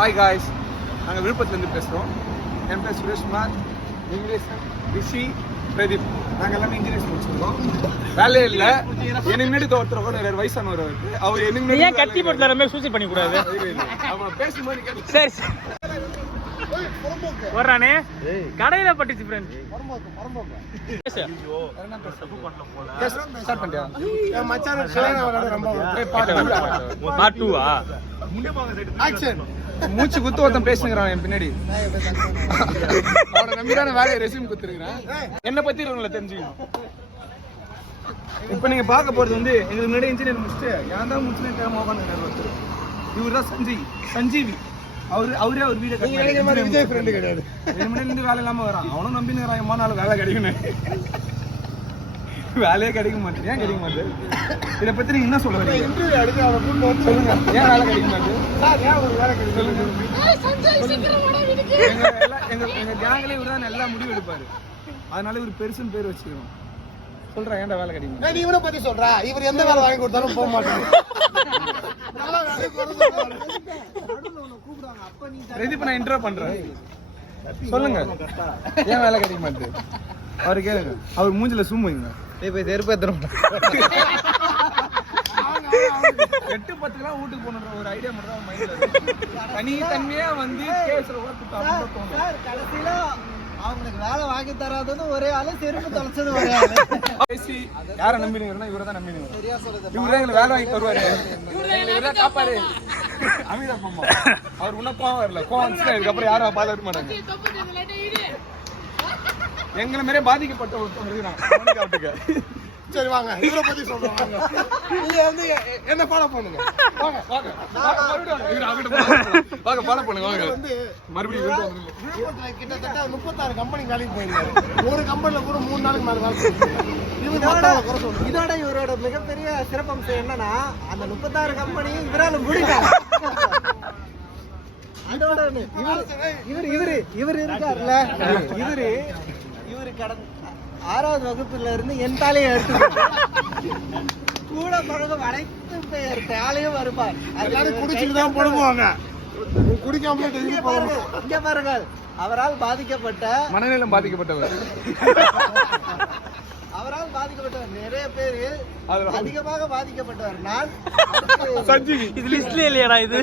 Hi guys, நாங்கள் விழுப்புரத்துலேருந்து பேசுகிறோம். என் பேர் சுரேஷ்குமார், இங்கிலீஷ் ரிஷி, பிரதீப். நாங்கள் எல்லாமே இன்ஜினியர்ஸ் முடிச்சிருக்கோம். வேலையே இல்லை. எனக்கு முன்னாடி ஒருத்தர் கூட 2 வயசானவர் இருக்கு. அவர் எனக்கு ஏன் கத்தி போட்டு மாதிரி சூசி பண்ணி கூடாது. அவங்க பேசும்போது சரி வர்றானே கடையில பட்டுச்சு ஃப்ரெண்ட். மூச்சு குத்து ஒருத்தன் பேசுங்கிறான் என் பின்னாடி. அவனை நம்பிதான வேலையை ரெஸ்யூம் குத்துருக்கிறேன். என்னை பத்தி உங்களை தெரிஞ்சுக்கணும். இப்ப நீங்க பார்க்க போறது வந்து எங்களுக்கு முன்னாடி இன்ஜினியர் முடிச்சுட்டு ஏன் தான் முடிச்சுன்னு தெரியாம உட்காந்துருக்காரு ஒருத்தர். இவர் தான் சஞ்சீவி. அவரே அவர் வீடு விஜய் ஃப்ரெண்டு கிடையாது. இருந்து வேலை இல்லாம வரான். அவனும் நம்பினுறான் எம்மா நாள் வேலை கிடைக்குன்னு. வேலையே கிடைக்க மாட்டேன். ஏன் கிடைக்க மாட்டேன்? இதை பத்தி நீங்க என்ன சொல்ல வரீங்க? சொல்லுங்க, ஏன் வேலை கிடைக்க மாட்டேன்? எங்க கேங்ல இவர் தான் நல்லா முடிவு எடுப்பாரு. அதனால இவர் பெருசுன்னு பேர் வச்சுக்கிறோம். சொல்றேன், ஏன்டா வேலை கிடைக்கும்? நீ இவரை பத்தி சொல்ற. இவர் எந்த வேலை வாங்கி கொடுத்தாலும் போக மாட்டாங்க. பிரதீப், நான் இன்ட்ரோ பண்றேன். சொல்லுங்க, ஏன் வேலை கிடைக்க மாட்டேன்? அவரு கேளுங்க. அவர் மூஞ்சில சூம் வைங்க. போய் தெருப்பேத்துறோம். 8-10 வீட்டுக்கு போகணுன்ற ஒரு ஐடியா மட்டும் தான் மைண்ட்ல இருக்கு. தனித்தன்மையா வந்து கேஸ்ல கடைசியில அவங்களுக்கு வேலை வாங்கி தராதுன்னு ஒரே ஆளு, செருப்பு தொலைச்சது ஒரே ஆளு. யாரை நம்பினீங்கன்னா இவரை தான் நம்பினீங்க. இவரு எங்களுக்கு வேலை வாங்கி தருவாரு. இவரை காப்பாரு. அமீரா மாமா அவர் உன்ன கோவம் வரல. கோவம் வந்துச்சுன்னா இதுக்கப்புறம் யாரும் பாதுகாக்க மாட்டாங்க. எங்களை மாதிரியே பாதிக்கப்பட்ட ஒருத்தவங்க. சரி வாங்க, இவரை பத்தி சொல்றாங்க. நீங்க வந்து என்ன ஃபாலோ பண்ணுங்க. வாங்க வாங்க வாங்க ஃபாலோ பண்ணுங்க. வாங்க வந்து மறுபடியும் கிட்டத்தட்ட 36 கம்பெனி வேலைக்கு போயிருக்காரு. ஒரு கம்பெனில கூட 3 நாளைக்கு மேல வேலை செய்யறாரு. இதோட இவரோட மிகப்பெரிய சிறப்பம்சம் என்னன்னா, அந்த 36 கம்பெனி இவரால முடியல. அதோட இவர் இருக்காருல்ல, இவரு கடந்த 6வது வகுப்புல இருந்து என் தாலையை எடுத்து கூட பழகம் அனைத்து பேர் தாலையும் வருவார். எல்லாரும் குடிச்சுட்டு தான் போடுவாங்க. குடிக்காம இங்க பாருங்க, அவரால் பாதிக்கப்பட்ட மனநிலம் பாதிக்கப்பட்டவர். அவரால் பாதிக்கப்பட்டவர் நிறைய பேரு, அதிகமாக பாதிக்கப்பட்டவர் நான். சஞ்சீவி இது லிஸ்ட்ல இல்லையாடா இது?